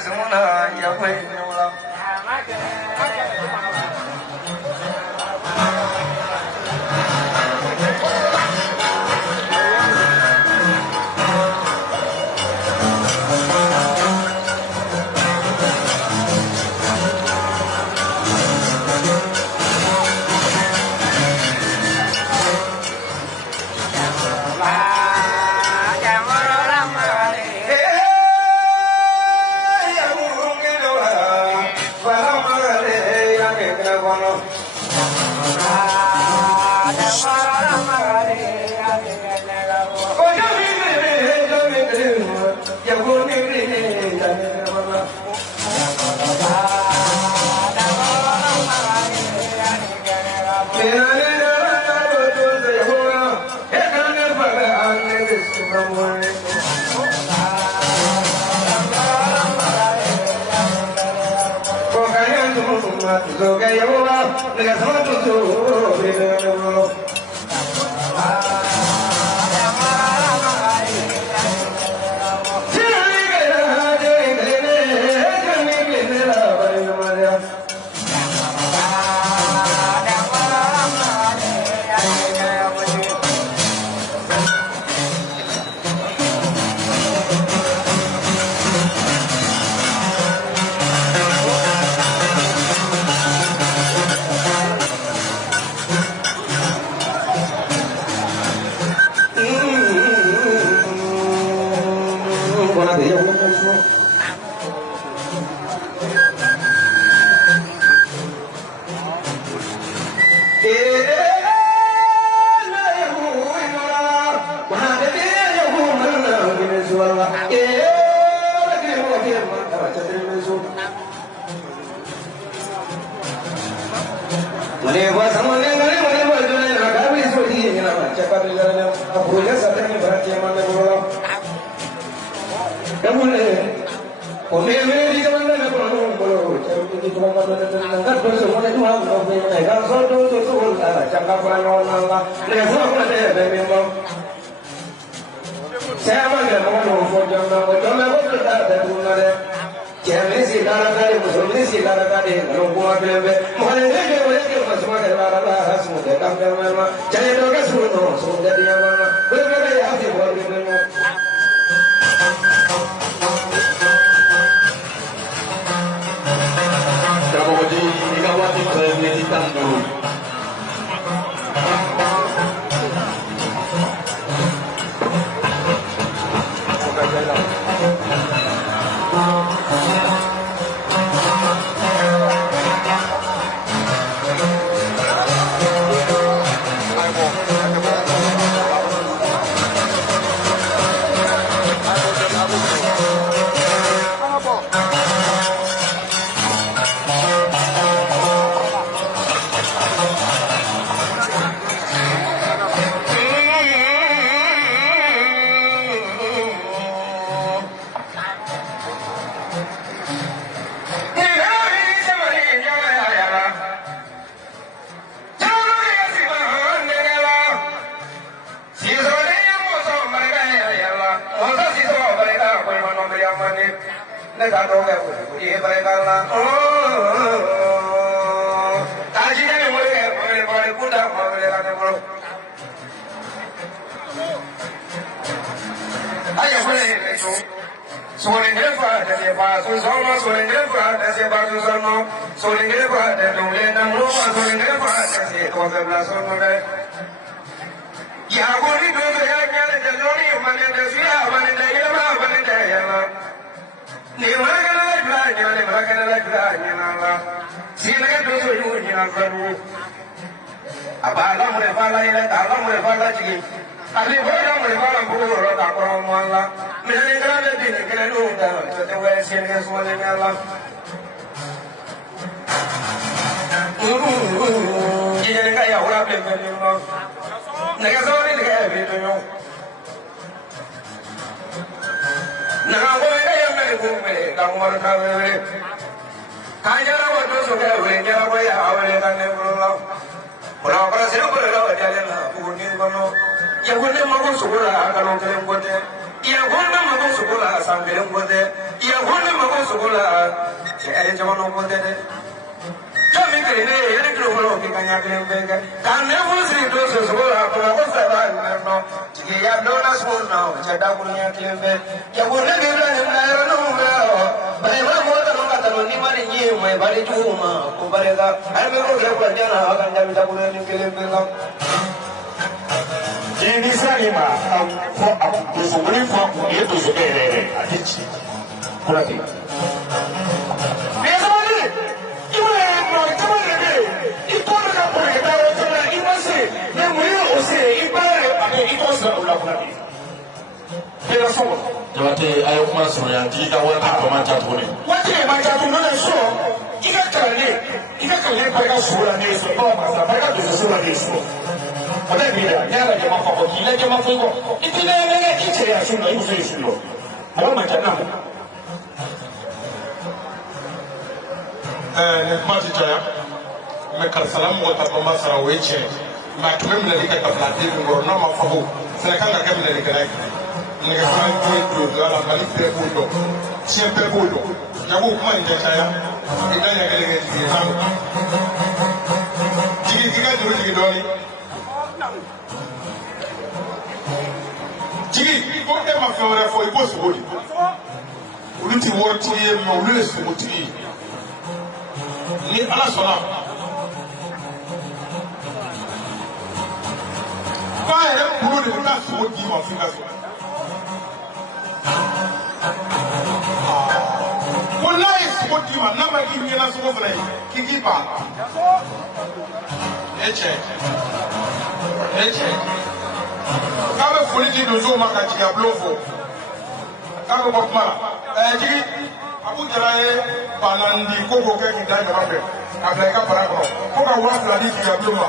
sumuna ya kwai nyola sugola e jamano modere Jomi kene yene kilo bolo ke kanya klembenga kan ne fusi to sugola kuna osaba no tike ya dona suna chada kunya klembe ya bune gibla ni na no me bai ma mota no kata no ni mari ni mai bari juma ko barega ai me ro ke kwa jana kan ja bita kunya ni klembenga ini sanima ko abu so wuri ko e to so bere atichi kurati Jawate ayo kuma soya jika wata kama jatune. Wati ma jatune na so ika kale pega sura ne so ko ma sa pega do sura ne so. Ada bila nyara ke ma ko kila ke ma ko. Itine ne kiche ya sura ibu se sura. Ayo ma jana. Ne kuma ti jaya. Me kar salam wa ta ma sara weche. Ma tume mle dika ka plate ngoro na ma fago. Sele kanga ke mle dika rai. Nige fana to la mali pre bodo siempre bodo ya bu kuma inja saya ida ya gele gele di han jigi diga duru jigi doni jigi ko e ma fewre fo ibo so bodi uluti worti e mo lule so bodi ni ala sona ba e bulu de ka so bodi ma finga so wallahi sukoti ma nama ki nyina suko fere kiki pa eche kabe foliti dozo makachi ya blofo kabe bokmala jigi abu jaraye banandi koko ke kidai mabe abla ka para ko ka wala di ya bloma